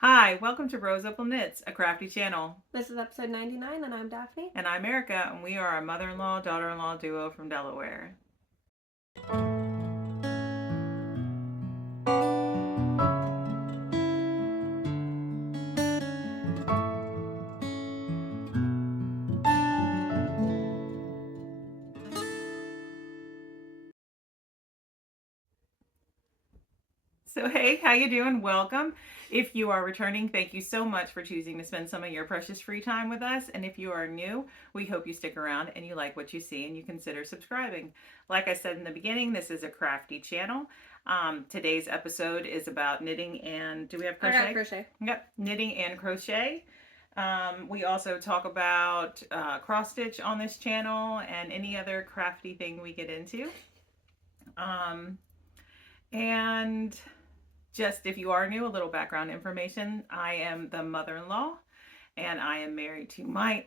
Hi, welcome to RoseOpalKnits, a crafty channel. This is episode 99, and I'm Daphne. And I'm Erica, and we are a mother-in-law, daughter-in-law duo from Delaware. So hey, how you doing? Welcome. If you are returning, thank you so much for choosing to spend some of your precious free time with us. And if you are new, we hope you stick around and you like what you see and you consider subscribing. Like I said in the beginning, this is a crafty channel. Today's episode is about knitting and do we have crochet? I got crochet. Yep, knitting and crochet. We also talk about cross stitch on this channel and any other crafty thing we get into. And just if you are new, a little background information. I am the mother-in-law and I am married to my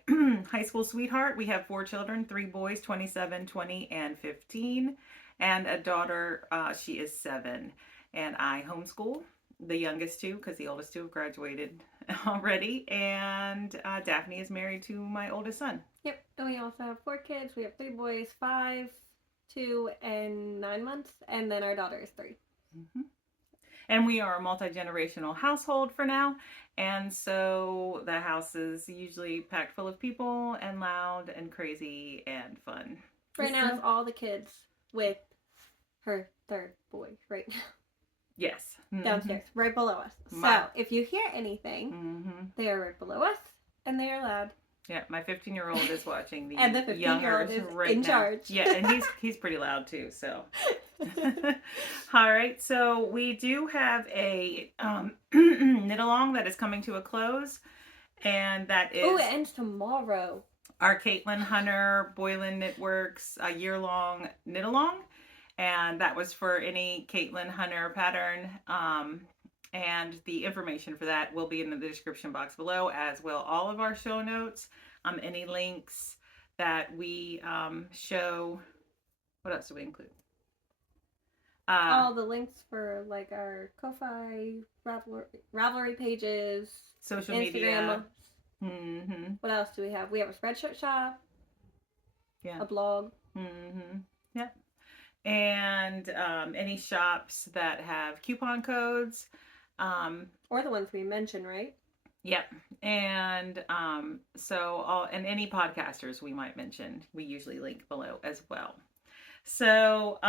high school sweetheart. We have 4 children, 3 boys, 27, 20, and 15, and a daughter, she is 7. And I homeschool the youngest 2 because the oldest 2 have graduated already. And Daphne is married to my oldest son. Yep, and we also have 4 kids. We have 3 boys, 5, 2, and 9 months, and then our daughter is 3. Mm-hmm. And we are a multi-generational household for now. And so the house is usually packed full of people and loud and crazy and fun. Right now it's all the kids with her 3rd boy right now. Yes. Mm-hmm. Downstairs, right below us. So if you hear anything, mm-hmm. they are right below us and they are loud. Yeah, my 15-year-old is watching the and the 15-year-old is right in now. charge. Yeah, and he's pretty loud too, so. All right, so we do have a knit along that is coming to a close, and that is. Oh, it ends tomorrow. Our Caitlyn Hunter Boylan Knitworks a year-long knit along, and that was for any Caitlyn Hunter pattern. And the information for that will be in the description box below, as will all of our show notes, any links that we show. What else do we include? All the links for like our Ko-Fi, Ravelry pages, social Instagram. Media. Mm-hmm. What else do we have? We have a Spreadshirt shop. Yeah. A blog. Mm-hmm. Yep. And any shops that have coupon codes. Or the ones we mentioned, right? Yep. And and any podcasters we might mention, we usually link below as well. So,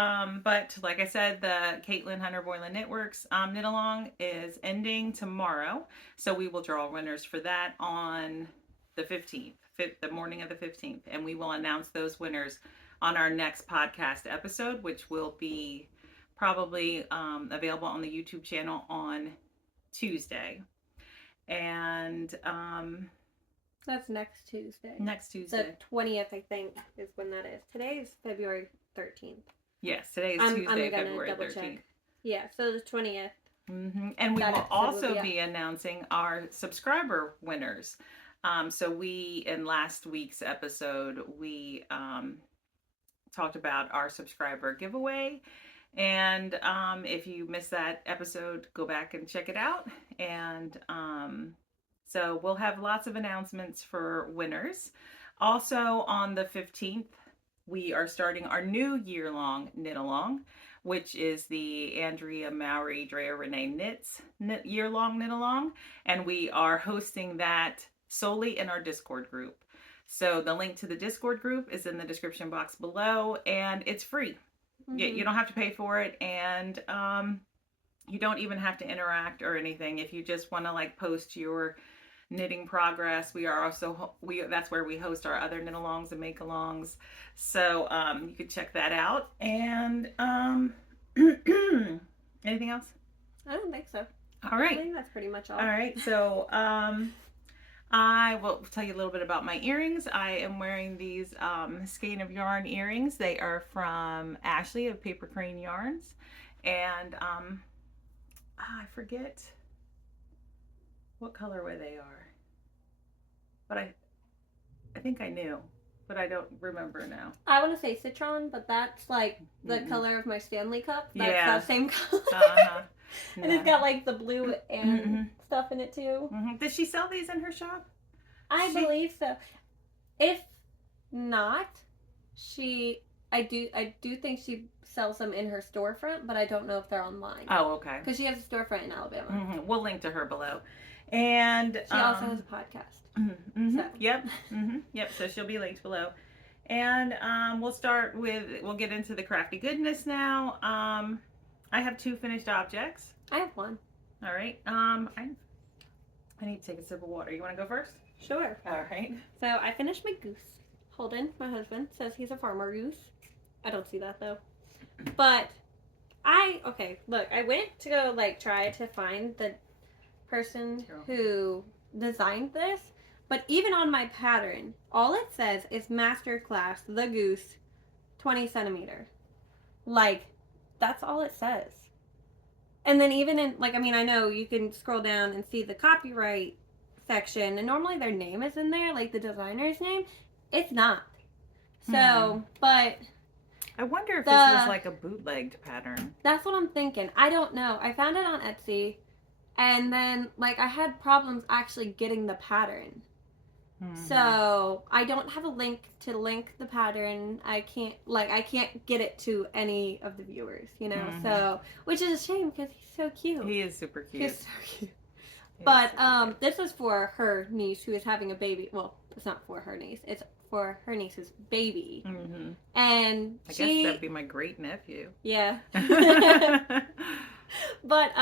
but like I said, the Caitlyn Hunter Boylan Knitworks knit along is ending tomorrow. So we will draw winners for that on the 15th, the morning of the 15th. And we will announce those winners on our next podcast episode, which will be probably available on the YouTube channel on Tuesday. And that's next Tuesday. Next Tuesday. The 20th, I think, is when that is. Today is February 13th. Yes, today is Tuesday, February 13th. Check. Yeah, so the 20th. Mm-hmm. And we will also be announcing our subscriber winners. So we, in last week's episode, we talked about our subscriber giveaway. And if you missed that episode, go back and check it out. And so we'll have lots of announcements for winners. Also on the 15th, we are starting our new year-long knit along, which is the Andrea Mowry Drea Renee Knits year-long knit along. And we are hosting that solely in our Discord group. So the link to the Discord group is in the description box below, and it's free. Mm-hmm. You don't have to pay for it, and you don't even have to interact or anything. If you just want to like post your knitting progress, we are also that's where we host our other knit alongs and make alongs. So you can check that out. And anything else? I don't think so. All right. I think that's pretty much all. All right. So I will tell you a little bit about my earrings. I am wearing these Skein of Yarn earrings. They are from Ashley of Paper Crane Yarns. And I forget what colorway they are. But I think I knew, but I don't remember now. I want to say citron, but that's like the color of my Stanley cup. That's yeah. the same color. Uh-huh. And it's got like the blue and stuff in it too. Does she sell these in her shop? I believe so. If not, I do think she sells them in her storefront, but I don't know if they're online. Oh, okay. Because she has a storefront in Alabama. We'll link to her below. And she also has a podcast. So. Yep. Yep. So she'll be linked below. And we'll get into the crafty goodness now. I have 2 finished objects. I have 1. All right. I need to take a sip of water. You want to go first? Sure. All right. So I finished my Goose Holden. My husband says he's a farmer goose. I don't see that though. But look, I went to go try to find the person who designed this, but even on my pattern, all it says is Masterclass the Goose 20 centimeter. That's all it says. And then even in I know you can scroll down and see the copyright section, and normally their name is in there, the designer's name. It's not. So, but I wonder if this was a bootlegged pattern. That's what I'm thinking. I don't know. I found it on Etsy, and then I had problems actually getting the pattern. So I don't have a link to link the pattern. I can't get it to any of the viewers, So, which is a shame because he's so cute. He is super cute. He's so cute. But this is for her niece who is having a baby. Well, it's not for her niece. It's for her niece's baby. And I guess that'd be my great nephew. Yeah. But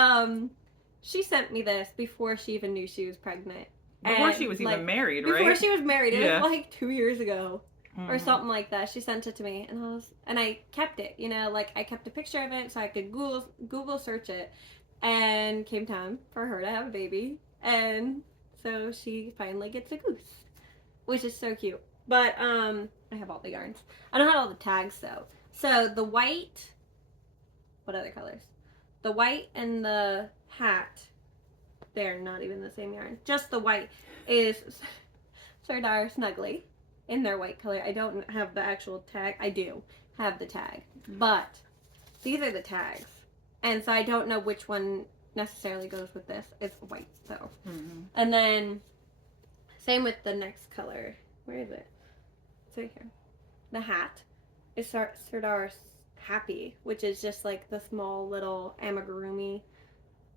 she sent me this before she even knew she was pregnant. Before she was even married, right? Before she was married. It was 2 years ago. Or something like that. She sent it to me, and I kept it. I kept a picture of it so I could Google search it. And came time for her to have a baby, and so she finally gets a goose, which is so cute. But I have all the yarns. I don't have all the tags though. So the white, what other colors? The white and the hat, they're not even the same yarn. Just the white is Sardar Snuggly in their white color. I don't have the actual tag. I do have the tag, but these are the tags. And so I don't know which one necessarily goes with this. It's white, though. And then, same with the next color. Where is it? It's right here. The hat is Sardar's Happy, which is just the small little amigurumi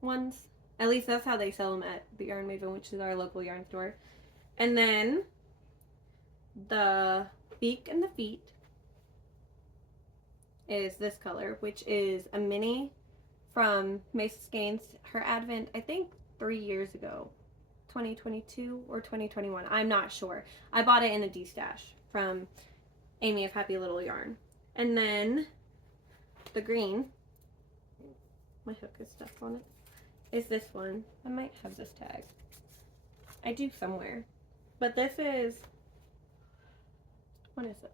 ones. At least that's how they sell them at the Yarn Maven, which is our local yarn store. And then, the beak and the feet is this color, which is a mini from Macy's Gaines, her advent, I think 3 years ago, 2022 or 2021. I'm not sure. I bought it in a D-stash from Amy of Happy Little Yarn. And then the green, my hook is stuck on it, is this one. I might have this tag. I do somewhere. But this is, what is this?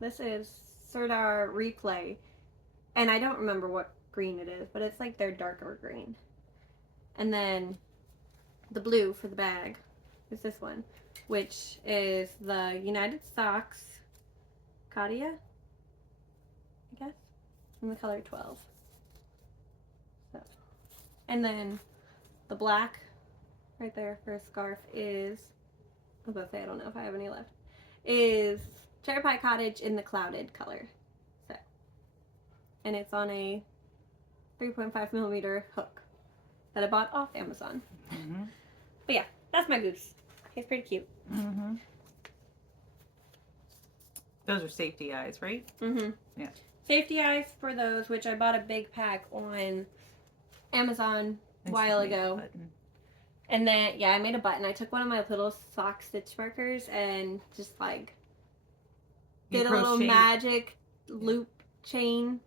This is Sardar Replay. And I don't remember what green it is, but it's their darker green. And then the blue for the bag is this one, which is the United Socks Katia, I guess, in the color 12. So, and then the black right there for a scarf is, I was about to say, I don't know if I have any left, is Cherry Pie Cottage in the clouded color. So, and it's on a 3.5 millimeter hook that I bought off Amazon. But yeah, that's my goose. He's pretty cute. Those are safety eyes, right? Yeah. Safety eyes for those, which I bought a big pack on Amazon a while ago. And then, yeah, I made a button. I took one of my little sock stitch markers and just did a little magic loop chain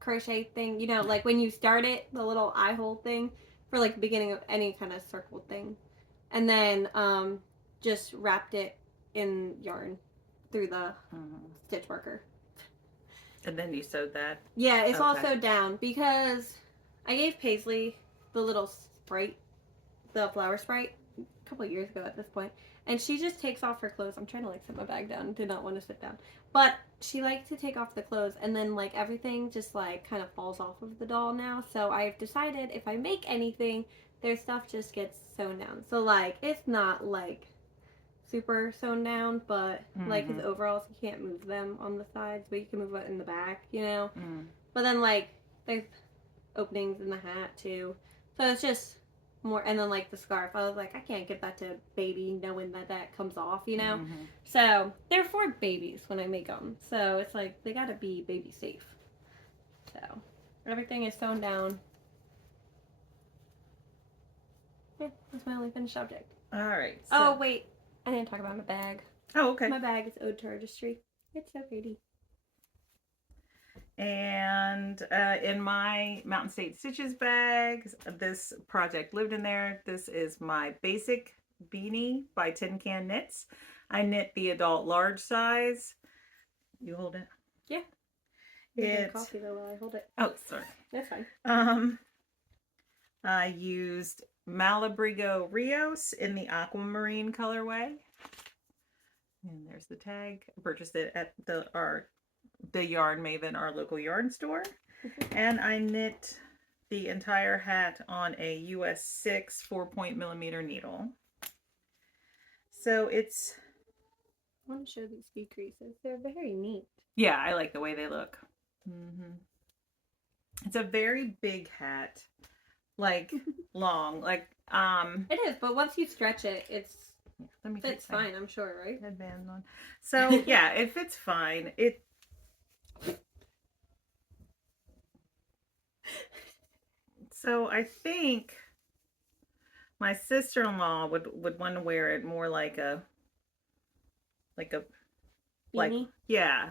crochet thing, when you start it, the little eye hole thing for the beginning of any kind of circle thing, and then just wrapped it in yarn through the stitch marker. And then you sewed that? Yeah, it's all sewed down because I gave Paisley the little sprite, the flower sprite, a couple of years ago at this point, and she just takes off her clothes. I'm trying to set my bag down. Did not want to sit down, but she likes to take off the clothes, and then everything just kind of falls off of the doll now. So I've decided if I make anything their stuff just gets sewn down. So like it's not like super sewn down, but like his overalls, you can't move them on the sides, but you can move it in the back, you know. But then like there's openings in the hat too, so it's just more. And then like the scarf, I was like, I can't give that to baby knowing that that comes off, you know. So they're for babies when I make them, so it's like they gotta be baby safe. So everything is sewn down. Yeah, that's my only finished object. All right. So. Oh wait, I didn't talk about my bag. Oh, okay. My bag is Ode to Artistry. It's so pretty. And in my Mountain State Stitches bag, this project lived in there. This is my basic beanie by Tin Can Knits. I knit the adult large size. You hold it? Yeah. It's coffee though while I hold it. Oh, sorry. That's fine. I used Malabrigo Rios in the aquamarine colorway. And there's the tag. I purchased it at the Yarn Maven, our local yarn store. And I knit the entire hat on a US 6 4.0mm needle. So it's... I want to show these decreases. They're very neat. Yeah, I like the way they look. It's a very big hat. Like, long. Like, It is, but once you stretch it, it's... fits fine, I'm sure, right? Headband on. So, yeah, it fits fine. So I think my sister-in-law would want to wear it more like a Beanie? yeah.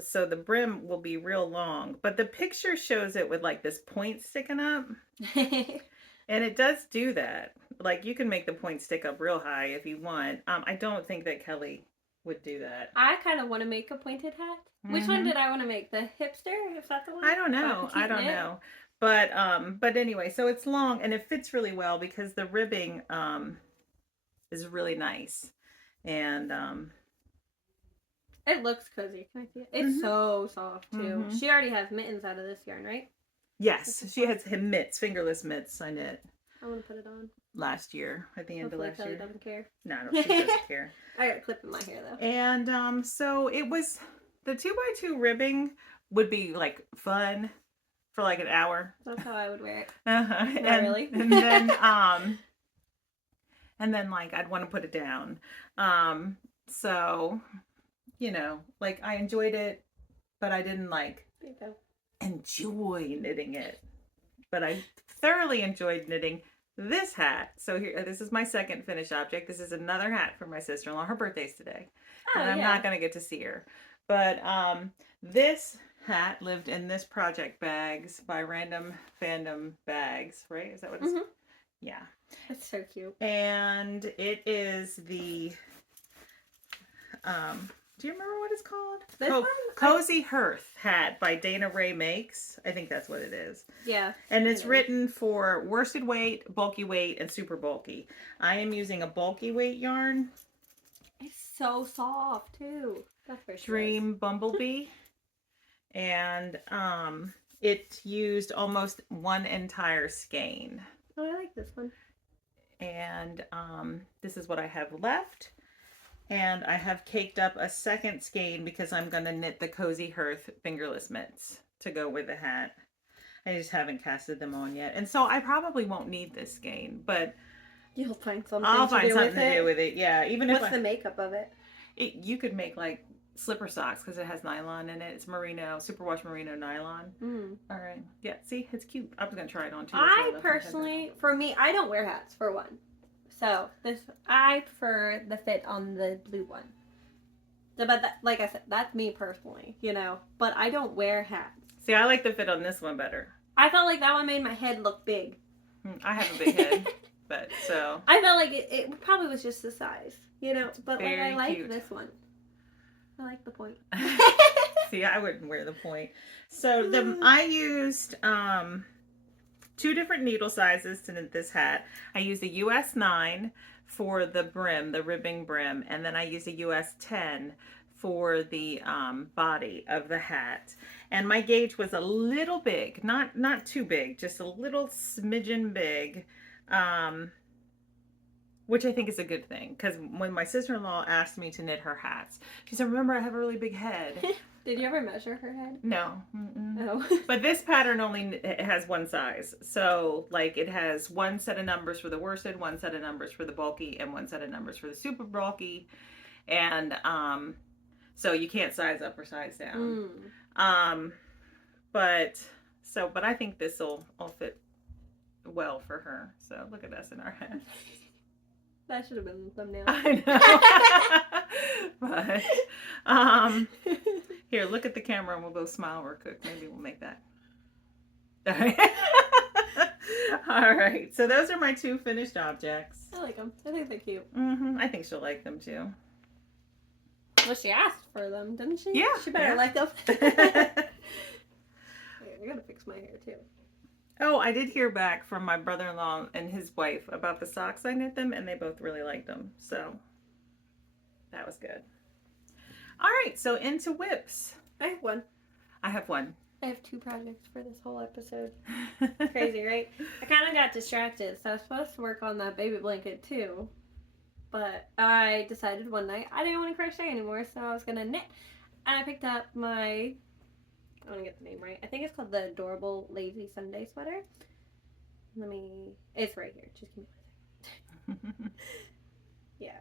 So the brim will be real long, but the picture shows it with like this point sticking up. And it does do that. Like you can make the point stick up real high if you want. I don't think that Kelly would do that. I kind of want to make a pointed hat. Which one did I want to make? The hipster? Is that the one? I don't know. I don't know. But anyway, so it's long and it fits really well because the ribbing is really nice. And it looks cozy. Can I see it? It's so soft too. She already has mittens out of this yarn, right? Yes, she has mitts, fingerless mitts. I knit. I want to put it on. Last year, at the end of last year. Doesn't care. No, she doesn't care. I got a clip in my hair though. And so it was the 2x2 ribbing would be like fun for like an hour. That's how I would wear it. Not really. and then like I'd want to put it down. So you know, like I enjoyed it, but I didn't like enjoy knitting it. But I thoroughly enjoyed knitting this hat. So here, this is my second finished object. This is another hat for my sister-in-law. Her birthday's today. And I'm not going to get to see her. But this hat lived in this project bags by Random Fandom Bags, right? Is that what it's? Yeah. That's so cute. And it is the do you remember what it's called? This one? Cozy Hearth hat by Dana Ray Makes. I think that's what it is. Yeah. And it's written for worsted weight, bulky weight, and super bulky. I am using a bulky weight yarn. It's so soft too. That's for sure. Dream Bumblebee. And it used almost one entire skein. Oh, I like this one. And this is what I have left. And I have caked up a second skein because I'm going to knit the Cozy Hearth fingerless mitts to go with the hat. I just haven't casted them on yet. And so I probably won't need this skein, but you'll find something I'll find something to do with it. Yeah. Even What's the makeup of it? You could make like slipper socks because it has nylon in it. It's merino, superwash merino nylon. All right. Yeah. See, it's cute. I was going to try it on too. I personally, for me, I don't wear hats for one. So I prefer the fit on the blue one. So, but like I said, that's me personally, you know. But I don't wear hats. See, I like the fit on this one better. I felt like that one made my head look big. I have a big head, but so I felt like it probably was just the size, you know. But like I like cute. this one. I like the point. See, I wouldn't wear the point. So I used 2 different needle sizes to knit this hat. I used a US 9 for the brim, the ribbing brim, and then I used a US 10 for the body of the hat, and my gauge was a little big, not too big, just a little smidgen big, which I think is a good thing, because when my sister-in-law asked me to knit her hats, she said, remember, I have a really big head. Did you ever measure her head? No. Mm-mm. Oh. But this pattern only has one size. So, like, it has one set of numbers for the worsted, one set of numbers for the bulky, and one set of numbers for the super bulky. And so you can't size up or size down. But I think this will fit well for her. So look at us in our head. That should have been the thumbnail. I know. But here, look at the camera and we'll both smile real quick. Maybe we'll make that. All right. All right. So those are my 2 finished objects. I like them. I think they're cute. I think she'll like them too. Well, she asked for them, didn't she? Yeah. She better like them. Wait, I gotta fix my hair too. Oh, I did hear back from my brother-in-law and his wife about the socks I knit them, and they both really liked them. So that was good. All right, so into whips. I have one. I have one. I have 2 projects for this whole episode. Crazy, right? I kind of got distracted, so I was supposed to work on that baby blanket too. But I decided one night I didn't want to crochet anymore, so I was going to knit. And I picked up my, I want to get the name right. I think it's called the Adorable Lazy Sunday Sweater. It's right here. Just give me 1 second. Yeah.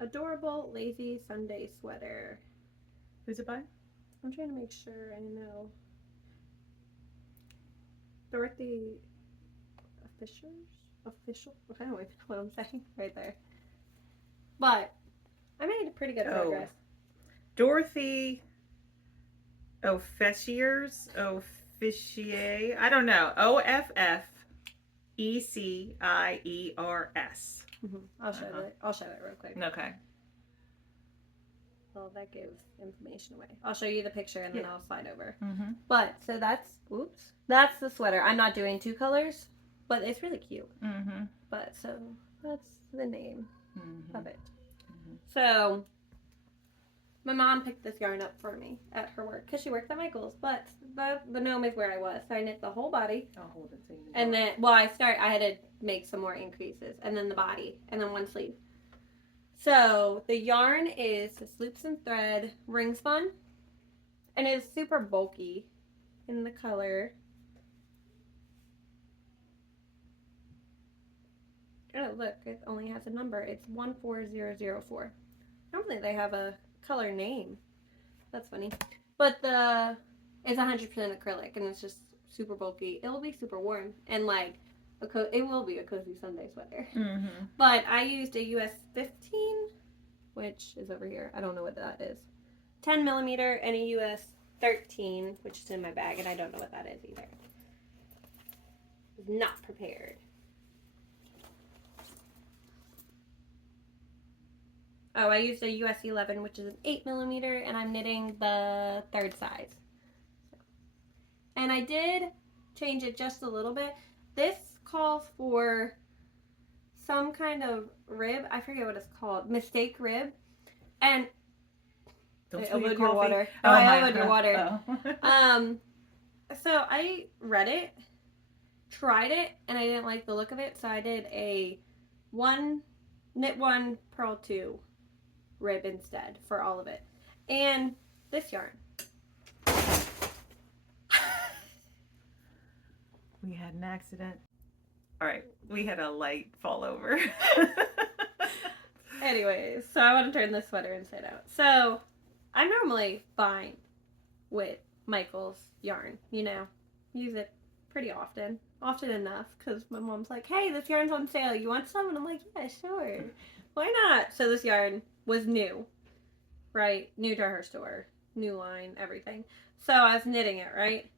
Adorable Lazy Sunday Sweater. Who's it by? I'm trying to make sure I know. Dorothy Official? I don't even know what I'm saying right there. But I made a pretty good progress. Dorothy Officiers. I don't know. OFFECIERS. I'll show it. I'll show it real quick. Okay. Well, that gives information away. I'll show you the picture and then I'll slide over. Mm-hmm. But so that's the sweater. I'm not doing 2 colors, but it's really cute. Mm-hmm. But so that's the name of it. Mm-hmm. So my mom picked this yarn up for me at her work because she works at Michael's, but the gnome is where I was. So I knit the whole body. I'll hold it so you can And then, I had to make some more increases, and then the body, and then 1 sleeve. So the yarn is Loops and Thread ring spun, and it's super bulky in the color. Oh, look, it only has a number. It's 14004. Normally they have a color name. That's funny. But it's 100% acrylic, and it's just super bulky. It'll be super warm, and like it will be a cozy Sunday sweater. Mm-hmm. But I used a US 15, which is over here. I don't know what that is. 10 millimeter and a US 13, which is in my bag, and I don't know what that is either. Not prepared. Oh, I used a US 11, which is an 8 millimeter, and I'm knitting the 3rd size. And I did change it just a little bit. This calls for some kind of rib. I forget what it's called. Mistake rib. And Don't I spill elbowed your your coffee. water. Oh, I elbowed your water. Oh. So I read it, tried it, and I didn't like the look of it. So I did a knit 1, purl 2 rib instead for all of it. And this yarn. We had an accident. All right, we had a light fall over. Anyways, so I want to turn this sweater inside out. So I'm normally fine with Michael's yarn, use it pretty often enough, because my mom's like, hey, this yarn's on sale, you want some? And I'm like, yeah, sure, why not? So this yarn was new, right? New to her store, new line, everything. So I was knitting it, right?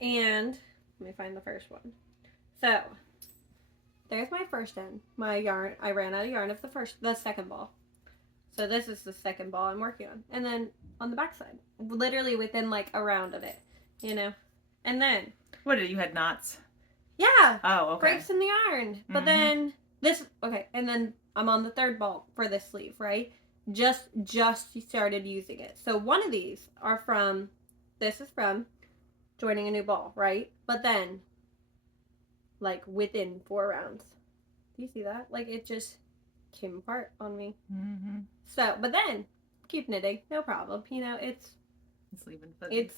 And let me find the first one. So there's my first end. My yarn, I ran out of yarn of the second ball. So this is the second ball I'm working on. And then on the back side, literally within like a round of it, And then What did you had knots? yeah, Oh, okay. breaks in the yarn. But then and then I'm on the third ball for this sleeve, right? Just started using it. So one of these are from, this is from joining a new ball, right? But then, like within 4 rounds, do you see that? Like it just came apart on me. Mm-hmm. So, but then keep knitting, no problem. You know, it's leaving fuzzy. It's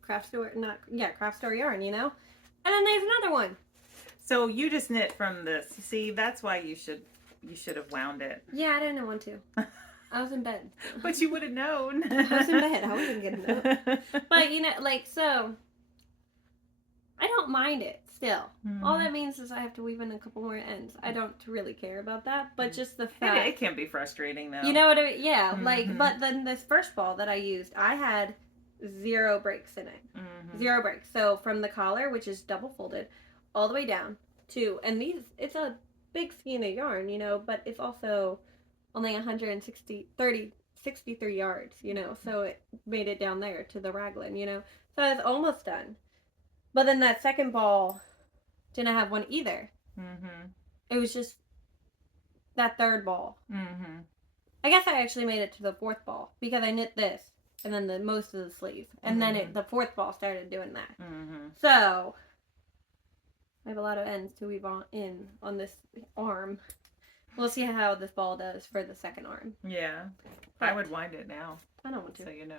craft store yarn, you know. And then there's another one. So you just knit from this. See, that's why you should have wound it. Yeah, I didn't want to. I was in bed. But you would have known. I was in bed. I wasn't getting up. But you know, like, so I don't mind it still. Mm-hmm. All that means is I have to weave in a couple more ends. I don't really care about that, but just the fact it can be frustrating though. You know what I mean? Yeah, like, but then this first ball that I used, I had 0 breaks in it. Mm-hmm. 0 breaks. So from the collar, which is double folded, all the way down to, and these, it's a big skein of yarn, you know, but it's also only 63 yards, you know, so it made it down there to the raglan, you know, so I was almost done. But then that second ball didn't have one either. Mm-hmm. It was just that third ball. Mm-hmm. I guess I actually made it to the 4th ball because I knit this and then the most of the sleeve, and then the 4th ball started doing that. Mm-hmm. So I have a lot of ends to weave on this arm. We'll see how this ball does for the second arm. Yeah, but I would wind it now. I don't want to. So you know.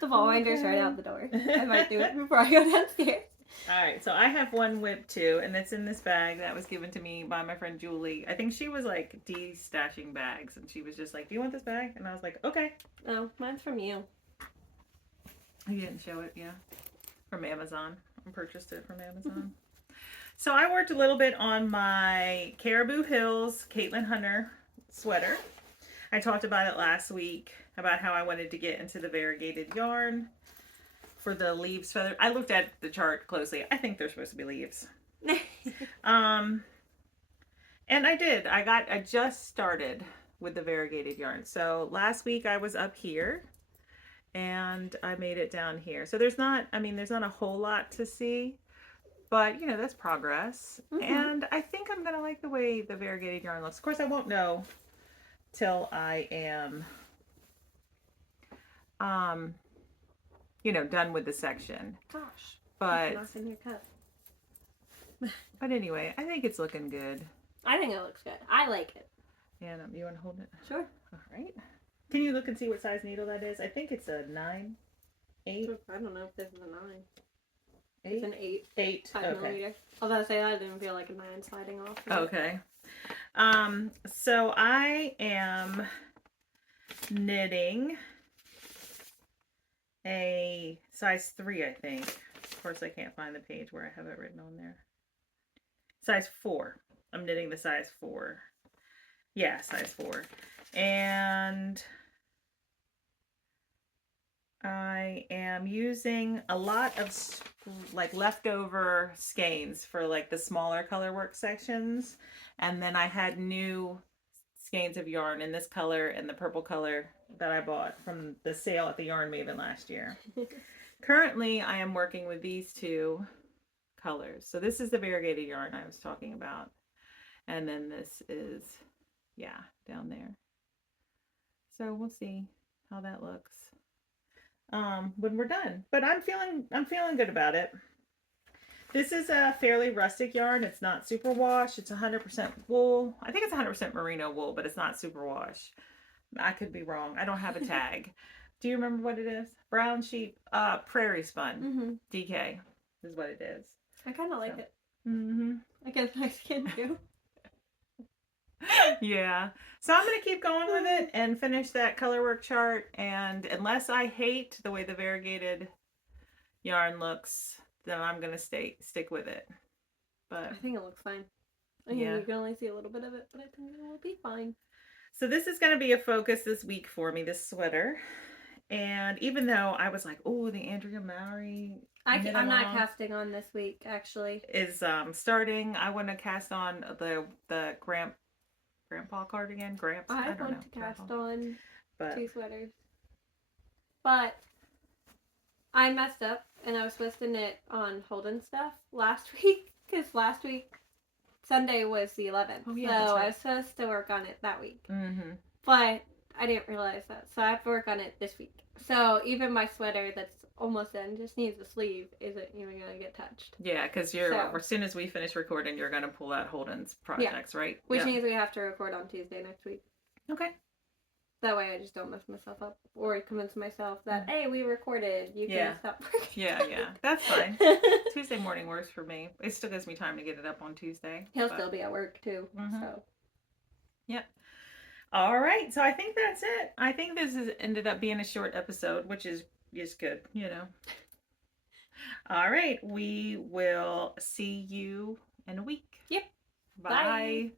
The ball winder's right out the door. I might do it before I go downstairs. Alright, so I have one whip too, and it's in this bag that was given to me by my friend Julie. I think she was like de-stashing bags, and she was just like, do you want this bag? And I was like, okay. Oh, mine's from you. You didn't show it, yeah. From Amazon. I purchased it from Amazon. So I worked a little bit on my Caribou Hills Caitlyn Hunter sweater. I talked about it last week, about how I wanted to get into the variegated yarn for the leaves feather. I looked at the chart closely. I think they're supposed to be leaves. And I did. I just started with the variegated yarn. So last week I was up here and I made it down here. So there's not a whole lot to see, but you know, that's progress. Mm-hmm. And I think I'm going to like the way the variegated yarn looks. Of course, I won't know till I am you know, done with the section. Gosh. But in your cup. But anyway, I think it's looking good. I think it looks good. I like it. Yeah, you want to hold it? Sure. All right. Can you look and see what size needle that is? I think it's a 9, 8. I don't know if this is a 9. 8? It's an 8. 8. 5 millimeter. I was about to say I didn't feel like a 9 sliding off. Okay. So I am knitting a size 3, I think. Of course, I can't find the page where I have it written on there. Size 4. I'm knitting the size 4. Yeah, size 4. And I am using a lot of like leftover skeins for like the smaller color work sections. And then I had new skeins of yarn in this color and the purple color that I bought from the sale at the Yarn Maven last year. Currently, I am working with these 2 colors. So this is the variegated yarn I was talking about. And then this is, yeah, down there. So we'll see how that looks when we're done. But I'm feeling good about it. This is a fairly rustic yarn. It's not super wash. It's 100% wool. I think it's 100% merino wool, but it's not super wash. I could be wrong. I don't have a tag. Do you remember what it is? Brown sheep, prairie spun. Mm-hmm. DK is what it is. I kind of like it. Mm-hmm. I guess my skin too. Yeah. So I'm going to keep going with it and finish that color work chart. And unless I hate the way the variegated yarn looks, then I'm going to stick with it. But I think it looks fine. I mean, you can only see a little bit of it, but I think it will be fine. So this is going to be a focus this week for me, this sweater. And even though I was like, oh, the Andrea Mowry, I'm not casting on this week, actually. Is starting. I want to cast on the Grandpa cardigan. Gramps. I want to cast on 2 sweaters. But I messed up, and I was supposed to knit on Holden stuff last week, because last week Sunday was the 11th. Oh, yeah, so that's right. I was supposed to work on it that week. Mm-hmm. But I didn't realize that. So I have to work on it this week. So even my sweater that's almost done, just needs a sleeve, isn't even going to get touched. Yeah, because as soon as we finish recording, you're going to pull out Holden's projects, right? Which means we have to record on Tuesday next week. Okay. That way I just don't mess myself up or convince myself that, hey, we recorded. You can stop working. Yeah. That's fine. Tuesday morning works for me. It still gives me time to get it up on Tuesday. He'll still be at work too. Mm-hmm. So. Yep. All right. So I think that's it. I think this has ended up being a short episode, which is good, All right. We will see you in a week. Yep. Bye. Bye.